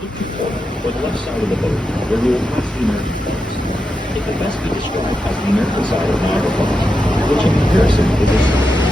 Look to port, or the left side of the boat, where you will pass the American Falls. It can best be described as the American side of Niagara Falls, which in comparison is a